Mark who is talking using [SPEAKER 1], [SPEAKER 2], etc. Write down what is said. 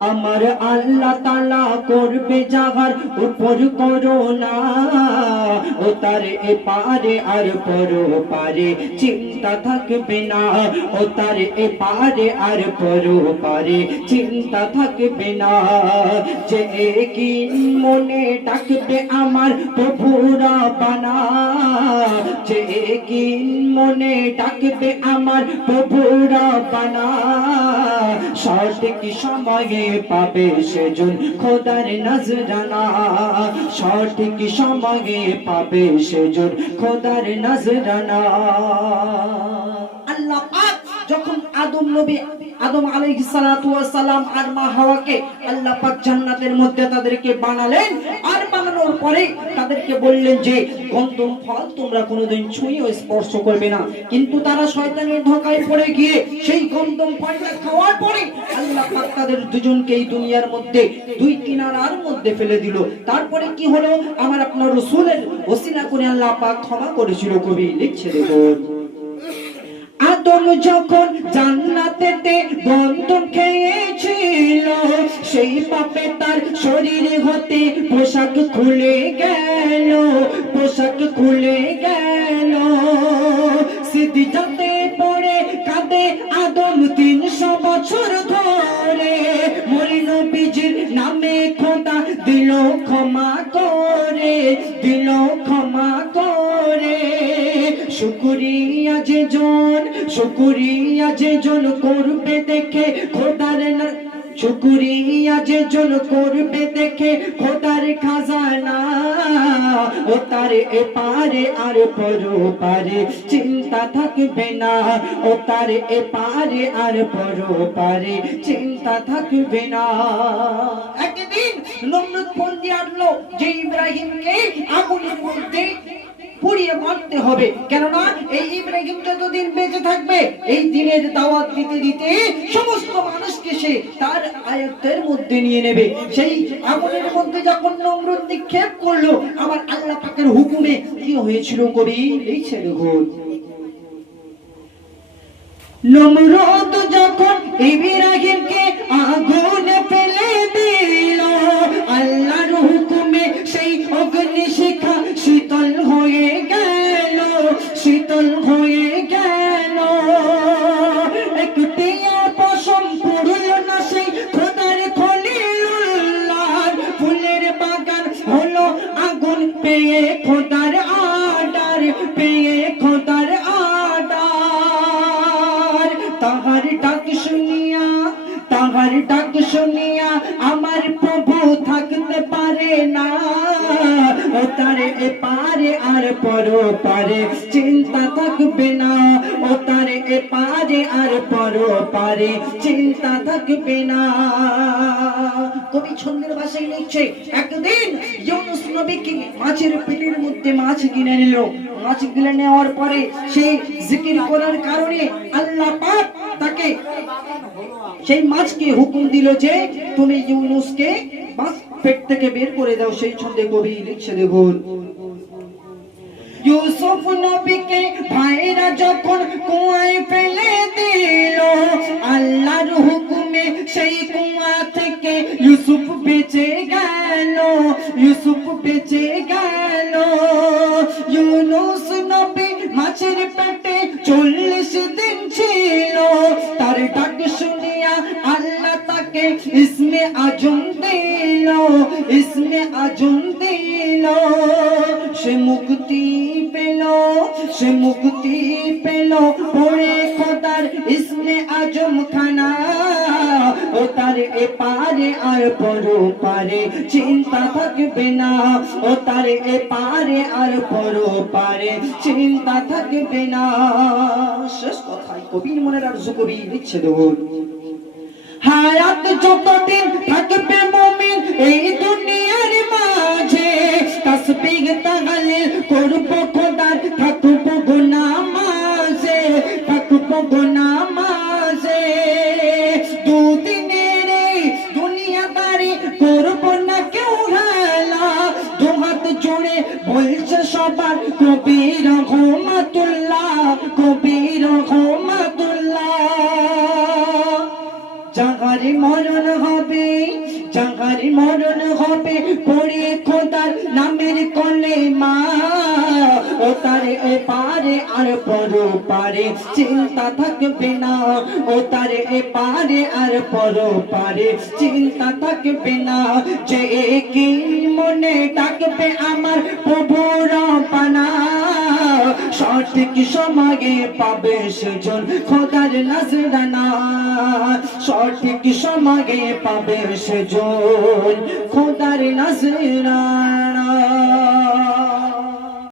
[SPEAKER 1] আমার আল্লাহ তালা করবে যাহার উপর করোনা ও তার এ পারে আর পর পারে চিন্তা থাকবে না, ও তার এ পারে আর পর পারে চিন্তা থাকবে না। যে কি মনে ডাকবে আমার প্রভুরা বানা যে কি মনে ডাকবে আমার প্রভুরা বানা সঠিক সময়ে পাবে সেজন খোদার নজরানা। সঠিক সময়ে পাবে সেজন খোদার নজরানা।
[SPEAKER 2] আল্লাহ পাক যখন আদম নবী, আদম আলাইহিস সালাতু ওয়াস সালাম আর মা হাওয়াকে আল্লাহ পাক জান্নাতের মধ্যে তাদেরকে বানালেন, আর বানানোর পরে তাদেরকে বললেন যে গন্ধম ফল, তোমরা কোনোদিন ছুঁয়ে ও স্পর্শ করবে না। কিন্তু তারা শয়তানের ধোকায় পড়ে গিয়ে সেই গন্ধম ফলটা খাওয়ার পরে আল্লাহ পাক তাদের দুজনকে এই দুনিয়ার মধ্যে দুই কিনারার মধ্যে ফেলে দিল। তারপরে কি হলো? আমার আপনার রসুলের ওসিলা করে আল্লাহ পাক ক্ষমা করেছিল কবি লিখছে দেখুন।
[SPEAKER 1] আদম যখন জান্নাতেতে খেয়েছিল সেই পাপে তার শরীরে হতে পোশাক খুলে গেল, পোশাক খুলে গেল। সিদ্ধিটাতে পড়ে, কাঁদে আদম তিনশো বছর ধরে। মরিন বীজের নামে খোদা দিল ক্ষমা করে, দিল ক্ষমা করে। শুকুরিয়া যে জন, শুকুরিয়া যে জন করবে দেখে খোদার না শুকুরিয়া যে জন করবে দেখে খোদার খাজানা। ও তার পারে আর পর পারে চিন্তা থাকবে না। ও তার এ পারে আর পর পারে চিন্তা থাকবে না।
[SPEAKER 2] একদিন নমরুদ ফোন দিয়ে আসলো যে ইব্রাহিমকে আগুনের মধ্যে পুড়িয়ে মারতে হবে। কেননা এই ইব্রাহিম যতদিন বেঁচে থাকবে, এই দিনের দাওয়াত দিতে দিতে সমস্ত মানুষকে সে তার আয়ত্তের মধ্যে নিয়ে নেবে। সেই আগুনের মধ্যে যখন নমরুদ নিক্ষেপ করল, আমার আল্লাহ পাকের হুকুমে কি হয়েছিল করি এই ছেলে ঘোর
[SPEAKER 1] নমরুদ যখন ইব্রাহিমকে আগুন পেয়ে খোদার আডার, পেয়ে খোদার আডার। তাহার ডাক শুনিয়া, তাহার ডাক শুনিয়া আমার প্রভু থাকতে পারে না। তারে, এ পারে আর পর পারে। চিন্তা থাকবে না, ও তারে, এ পারে আর পর পারে। চিন্তা থাকবে না।
[SPEAKER 2] কবি ছন্দের ভাষায় লিখছে, একদিন ইউনুস নবী কি মাছের পেটের মধ্যে মাছ কিনে নিল। মাছ কিনে নেওয়ার পরে সেই জিকির করার কারণে আল্লাহ পাক তাকে সেই মাছকে হুকুম দিল যে, তুমি ইউনুসকে মাছ পেট থেকে বের করে দাও, সেই ছন্দে কবি লিখছে দেখুন
[SPEAKER 1] ইউসুফ নবীকে ভাইরা যখন কুয়ায় ফেলে দিল আল্লাহর হুকুমে সেই কুয়া থেকে ইউসুফ বেঁচে গেল ইউসুফ বেঁচে গেল ইউনুস নবী মাছের পেটে চল্লিশ দিন ছিল তার ডাক শুনিয়া আল্লাহ তাকে ইসমে আজম দিল ইসমে আজম দিল সে মুক্তি পেল, সে মুক্তি পেল। পড়ে খোদার ইসমে আজম খানা, ও তার এ পারে আর পর পারে, চিন্তা থাকবে না। ও তার এ পারে আর পর পারে, চিন্তা থাকবে না।
[SPEAKER 2] শেষ কথায় কবির মনের আর কবি লিখছে দেখুন
[SPEAKER 1] হায়াত যতদিন থাকবে মুমিন, এই দুনিয়ার মাঝে তাসবিহ তাহলিল করব খোদার, থাকব গুনামাজে থাকব গুনামাজে মরণ হবে পড়ে খোদার নামের কলে মা। ও তারে এ পারে আর পর পারে, চিন্তা থাকবে না। ও তারে এ পারে আর পর পারে, চিন্তা থাকবে না। যে কি মনে ডাকবে আমার প্রভুর পানা সঠিক সময়ে পাবে সেজন খোদার নাজরানা। সঠিক সময়ে পাবে সেজন খোদার নজরানা।